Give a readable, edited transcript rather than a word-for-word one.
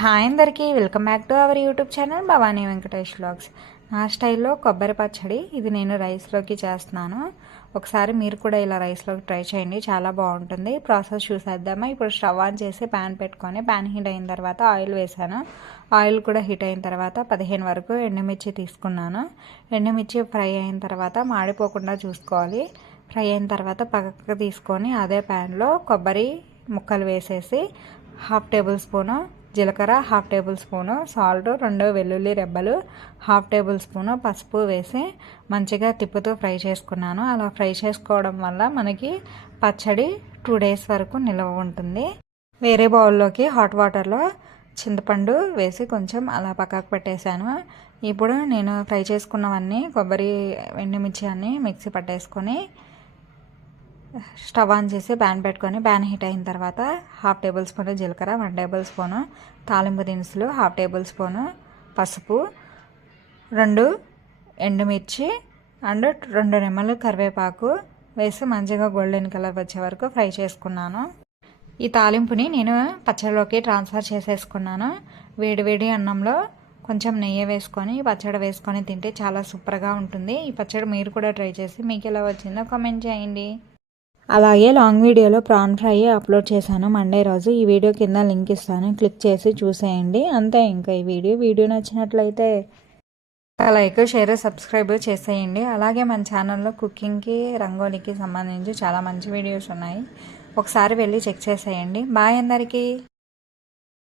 Hi అందరికీ welcome back to our YouTube channel Bhavani Venkatesh vlogs. నా స్టైల్లో కొబ్బరి పచ్చడి ఇది నేను రైస్లోకి చేస్తున్నాను. ఒకసారి మీరు కూడా ఇలా రైస్లోకి ట్రై చేయండి, చాలా బాగుంటుంది. ప్రాసెస్ చూసేద్దామా. ఇప్పుడు స్టవ్ ఆన్ చేసి ప్యాన్ పెట్టుకొని ప్యాన్ హీట్ అయిన తర్వాత ఆయిల్ వేసాను. ఆయిల్ కూడా హీట్ అయిన తర్వాత 15 వరకు ఎండుమిర్చి తీసుకున్నాను. ఎండుమిర్చి ఫ్రై అయిన తర్వాత మాడిపోకుండా చూసుకోవాలి. ఫ్రై అయిన తర్వాత పక్కకు తీసుకొని అదే ప్యాన్లో కొబ్బరి ముక్కలు వేసేసి 1/2 టేబుల్ స్పూను జీలకర్ర, 1/2 టేబుల్ స్పూను సాల్ట్, 2 వెల్లుల్లి రెబ్బలు, 1/2 టేబుల్ స్పూను పసుపు వేసి మంచిగా తిప్పుతూ ఫ్రై చేసుకున్నాను. అలా ఫ్రై చేసుకోవడం వల్ల మనకి పచ్చడి 2 డేస్ వరకు నిల్వ ఉంటుంది. వేరే బౌల్లోకి హాట్ వాటర్లో చింతపండు వేసి కొంచెం అలా పక్కకు పెట్టేశాను. ఇప్పుడు నేను ఫ్రై చేసుకున్నవన్నీ కొబ్బరి ఎండుమిర్చి అన్నీ మిక్సీ పట్టేసుకొని స్టవ్ ఆన్ చేసి ప్యాన్ పెట్టుకొని ప్యాన్ హీట్ అయిన తర్వాత 1/2 టేబుల్ స్పూను జీలకర్ర, 1 టేబుల్ స్పూను తాలింపు దినుసులు, 1/2 టేబుల్ స్పూను పసుపు, 2 ఎండుమిర్చి అండ్ 2 రెమ్మలు కరివేపాకు వేసి మంచిగా గోల్డెన్ కలర్ వచ్చే వరకు ఫ్రై చేసుకున్నాను. ఈ తాలింపుని నేను పచ్చడిలోకి ట్రాన్స్ఫర్ చేసేసుకున్నాను. వేడివేడి అన్నంలో కొంచెం నెయ్యి వేసుకొని పచ్చడి వేసుకొని తింటే చాలా సూపర్గా ఉంటుంది. ఈ పచ్చడి మీరు కూడా ట్రై చేసి మీకు ఎలా వచ్చిందో కామెంట్ చేయండి. అలాగే లాంగ్ వీడియోలో ప్రాన్ ఫ్రై అప్లోడ్ చేశాను మండే రోజు. ఈ వీడియో కింద లింక్ ఇస్తాను, క్లిక్ చేసి చూసేయండి. అంతే. ఇంకా ఈ వీడియో నచ్చినట్లయితే లైక్, షేర్, సబ్స్క్రైబ్ చేసేయండి. అలాగే మన ఛానల్లో కుకింగ్కి, రంగోలీకి సంబంధించి చాలా మంచి వీడియోస్ ఉన్నాయి. ఒకసారి వెళ్ళి చెక్ చేసేయండి. బాయ్ అందరికీ.